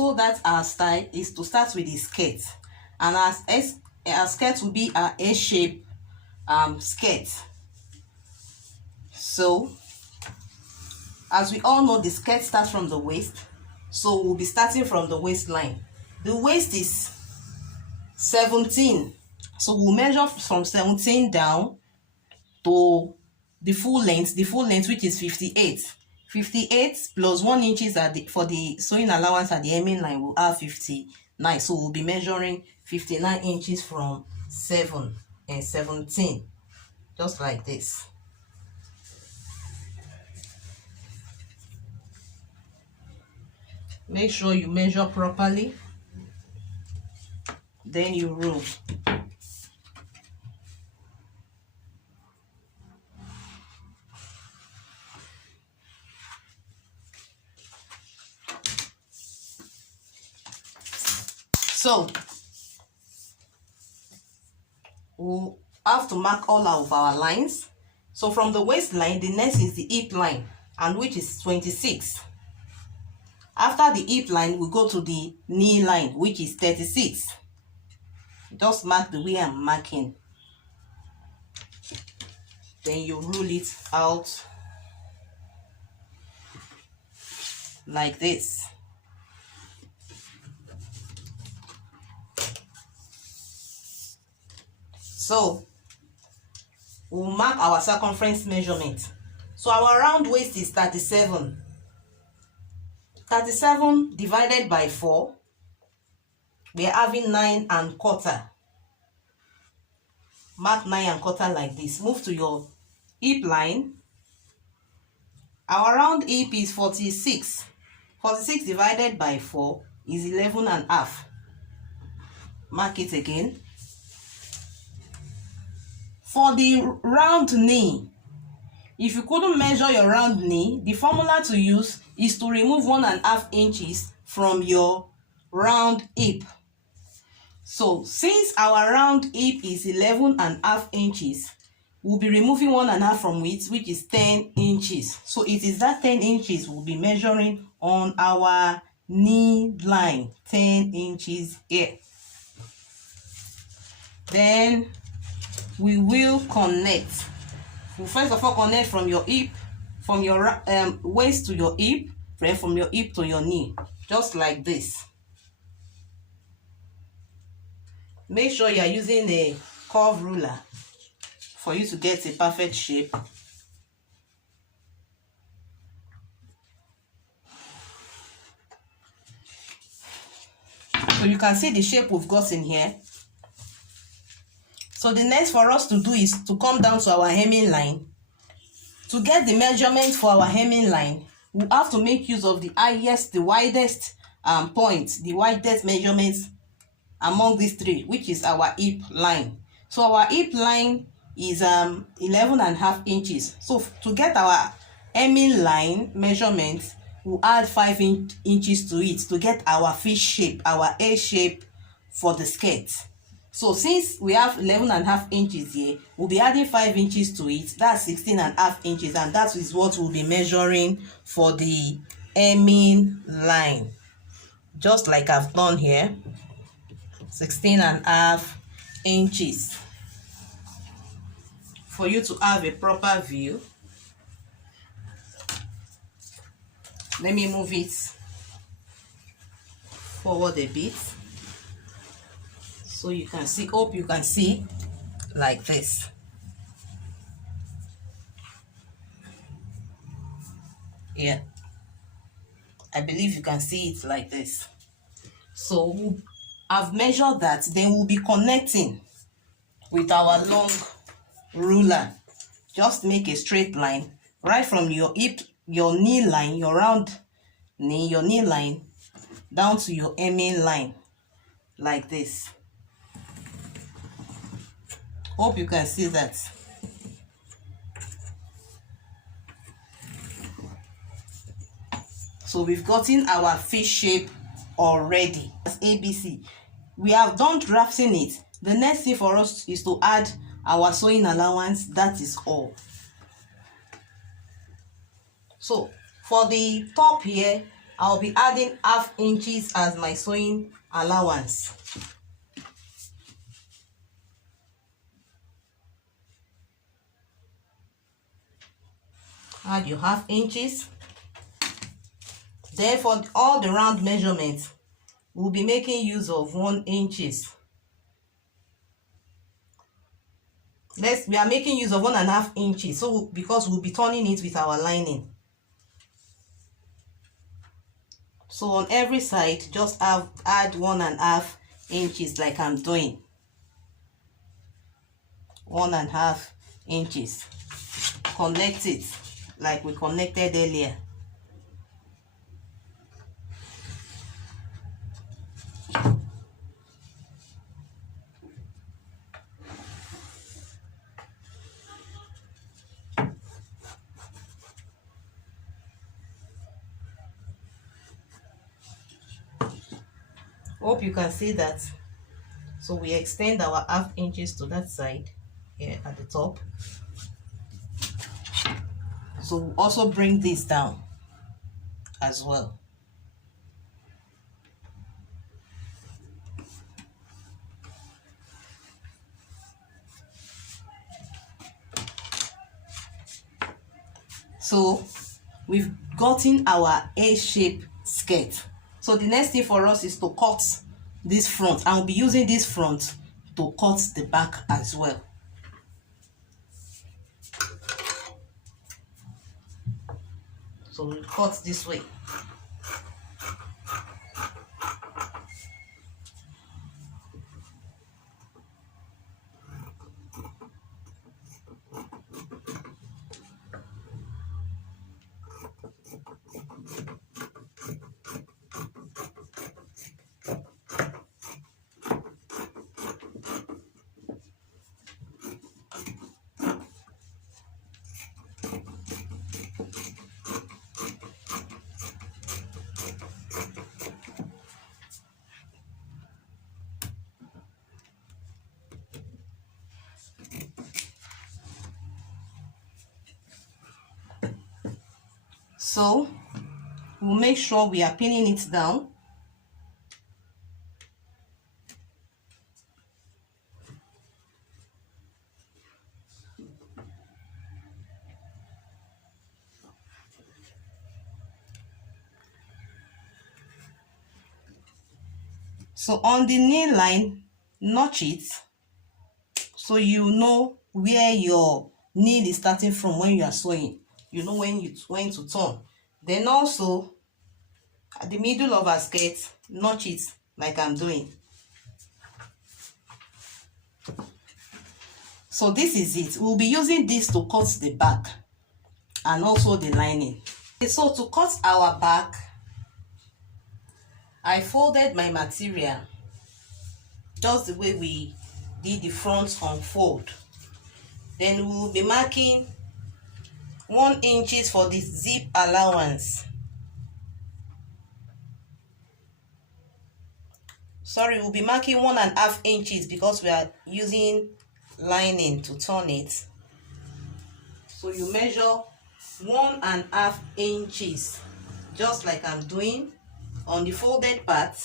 sew that our style is to start with the skirt, and our skirt will be our A-shape skirt. So as we all know, the skirt starts from the waist, so we'll be starting from the waistline. The waist is 17, so we'll measure from 17 down to the full length which is 58. 58 plus 1 inches for the sewing allowance at the hemming line will have 59, so we'll be measuring 59 inches from 7 and 17, just like this. Make sure you measure properly, then you roll. So we'll have to mark all of our lines. So from the waistline, the next is the hip line, and which is 26. After the hip line, we go to the knee line, which is 36. Just mark the way I'm marking. Then you rule it out like this. So we'll mark our circumference measurement. So our round waist is 37. 37 divided by 4, we are having 9¼ Mark 9¼ like this. Move to your hip line. Our round hip is 46. 46 divided by 4 is 11½. Mark it again. For the round knee, if you couldn't measure your round knee, the formula to use is to remove 1½ inches from your round hip. So since our round hip is 11½ inches, we'll be removing 1½ from it, which is 10 inches. So it is that 10 inches we'll be measuring on our knee line, 10 inches here. Then we will connect. We'll first of all connect from your hip, from your waist to your hip, then from your hip to your knee, just like this. Make sure you are using a curve ruler for you to get a perfect shape. So you can see the shape we've got in here. So the next for us to do is to come down to our hemming line. To get the measurement for our hemming line, we have to make use of the highest, the widest point, the widest measurement among these three, which is our hip line. So our hip line is 11½ inches. So to get our hemming line measurement, we'll add 5 inches to it to get our fish shape, our A shape for the skirt. So since we have 11½ inches here, we'll be adding 5 inches to it. That's 16½ inches, and that is what we'll be measuring for the hemming line. Just like I've done here, 16½ inches. For you to have a proper view, let me move it forward a bit so you can see. Hope you can see like this. Yeah, I believe you can see it like this. So I've measured that. Then we'll be connecting with our long ruler. Just make a straight line right from your hip, your knee line, your round knee, your knee line, down to your hemming line like this. Hope you can see that. So we've gotten our fish shape already as ABC. We have done drafting it. The next thing for us is to add our sewing allowance. That is all. So for the top here, I'll be adding half inches as my sewing allowance. Add your half inches. Then for all the round measurements, we'll be making use of 1 inches. We are making use of 1.5 inches, so because we'll be turning it with our lining. So on every side, just add 1.5 inches like I'm doing. 1.5 inches. Connect it like we connected earlier. Hope you can see that. So we extend our half inches to that side here at the top. So we'll also bring this down as well. So we've gotten our A-shape skirt. So the next thing for us is to cut this front, and we'll be using this front to cut the back as well. So we'll cut this way. So we'll make sure we are pinning it down. So on the knee line, notch it so you know where your knee is starting from when you are sewing. You know when to turn. Then also at the middle of our skirt, notch it like I'm doing. So this is it. We'll be using this to cut the back and also the lining. So to cut our back, I folded my material just the way we did the front unfold. Then we will be marking 1 inch for the zip allowance. Sorry, we'll be marking 1.5 inches because we are using lining to turn it. So you measure 1.5 inches, just like I'm doing on the folded part.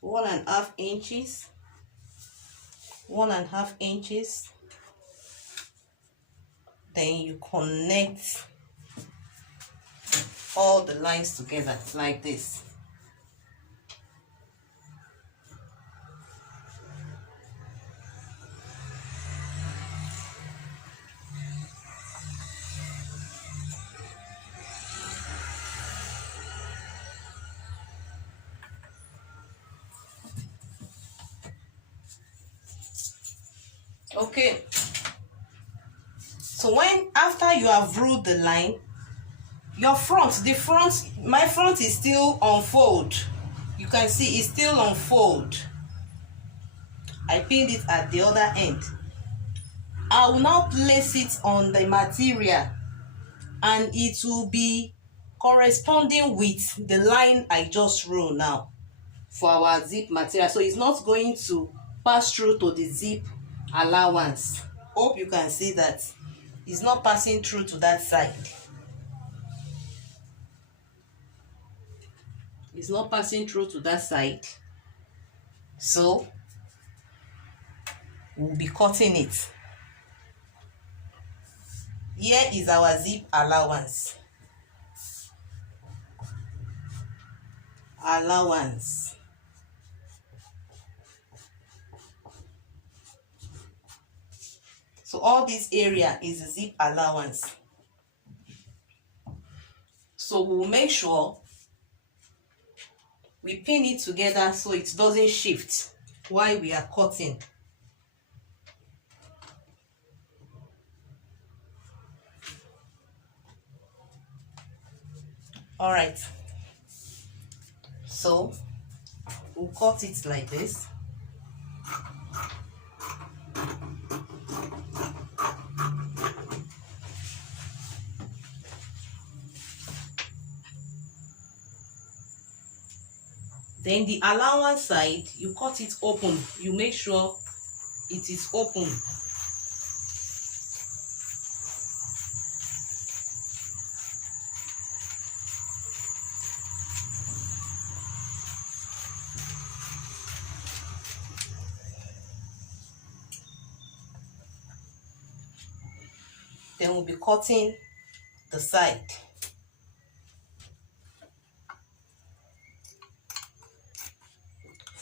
One and half inches. 1.5 inches. Then you connect all the lines together like this. Okay, so after you have ruled the line, your my front is still on fold. You can see it's still on fold. I pinned it at the other end. I will now place it on the material and it will be corresponding with the line I just ruled now for our zip material. So it's not going to pass through to the zip allowance. Hope you can see that. It's not passing through to that side. It's not passing through to that side. So we'll be cutting it. Here is our zip allowance. Allowance. So all this area is the zip allowance. So we'll make sure we pin it together so it doesn't shift while we are cutting. All right. So we'll cut it like this. Then the allowance side, you cut it open. You make sure it is open. Then we'll be cutting the side.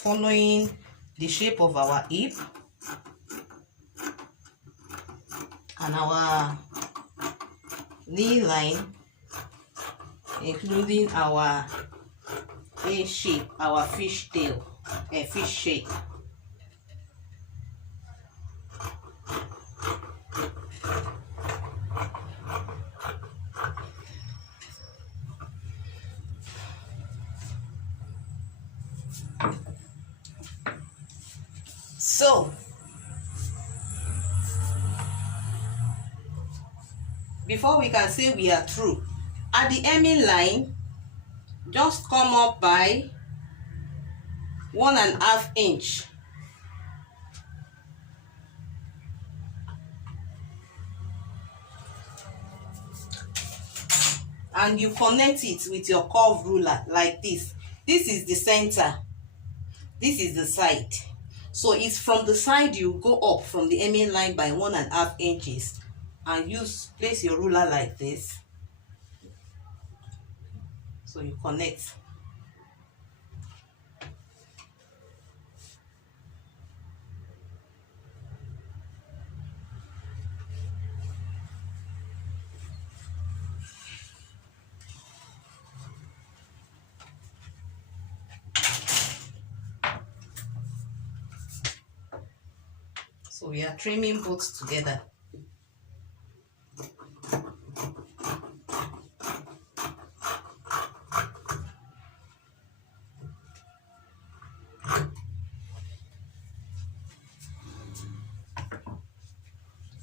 Following the shape of our hip and our knee line, including our A shape, our fish tail, fish shape. So before we can say we are through, at the hemming line, just come up by 1.5 inch. And you connect it with your curved ruler like this. This is the center. This is the side. So it's from the side you go up from the hemming line by 1.5 inches and place your ruler like this. So you connect. So we are trimming both together.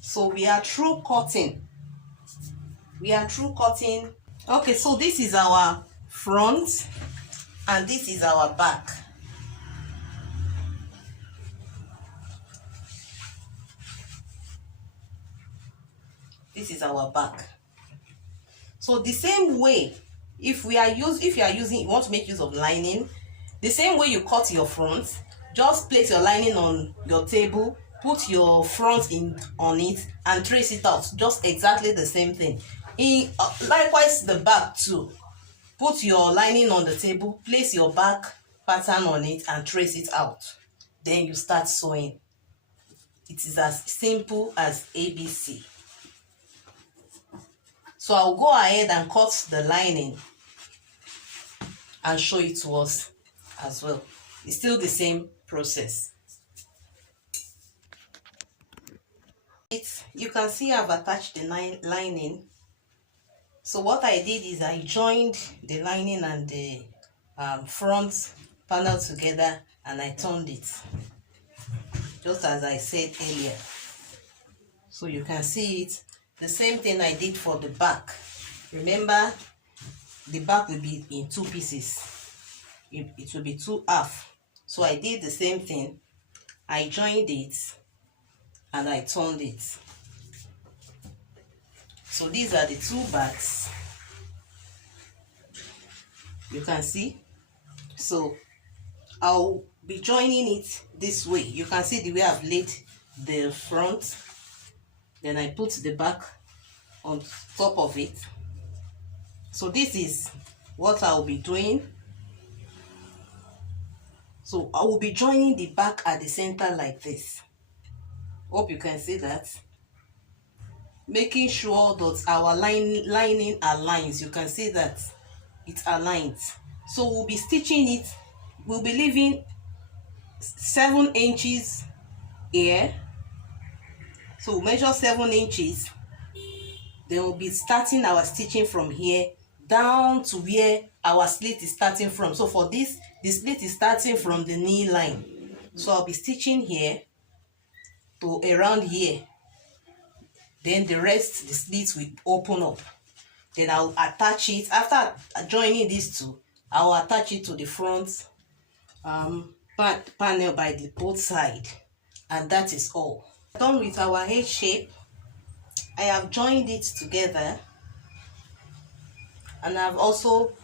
So we are through cutting. We are through cutting. Okay, so this is our front and this is our back. This is our back. So the same way, if you want to make use of lining, the same way you cut your front, just place your lining on your table, put your front on it and trace it out. Just exactly the same thing. Likewise the back too. Put your lining on the table, place your back pattern on it and trace it out. Then you start sewing. It is as simple as ABC. So I'll go ahead and cut the lining and show it to us as well. It's still the same process. You can see I've attached the lining. So what I did is I joined the lining and the front panel together and I turned it, just as I said earlier. So you can see it. The same thing I did for the back. Remember, the back will be in 2 pieces. It will be 2 halves. So I did the same thing. I joined it and I turned it. So these are the two bags, you can see. So I'll be joining it this way. You can see the way I've laid the front, then I put the back on top of it. So this is what I'll be doing. So I will be joining the back at the center like this. Hope you can see that. Making sure that our lining aligns. You can see that it aligns. So we'll be stitching it. We'll be leaving 7 inches here. So we'll measure 7 inches. Then we'll be starting our stitching from here down to where our slit is starting from. So for this, the slit is starting from the knee line. So I'll be stitching here to around here. Then the rest, the slits will open up. Then I'll attach it. After joining these two, I'll attach it to the front panel by the both side. And that is all. Done with our head shape. I have joined it together. And I've also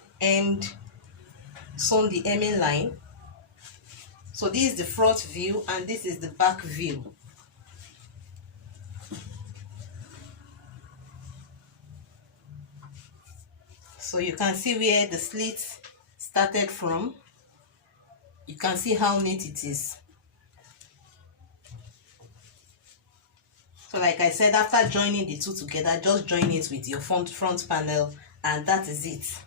sewn the hemming line. So this is the front view and this is the back view. So you can see where the slit started from. You can see how neat it is. So like I said, after joining the two together, just join it with your front panel and that is it.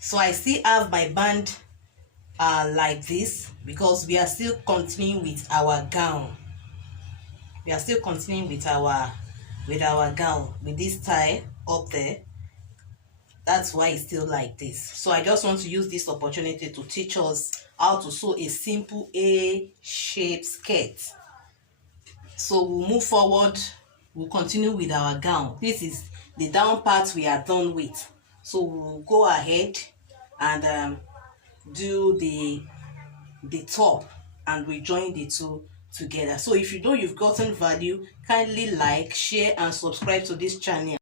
So I still have my band like this because we are still continuing with our gown. We are still continuing with our gown with this tie up there. That's why it's still like this. So I just want to use this opportunity to teach us how to sew a simple A-shaped skirt. So we'll move forward. We'll continue with our gown. This is the down part we are done with. So we'll go ahead and do the top and we join the two together. So if you know you've gotten value, kindly like, share and subscribe to this channel.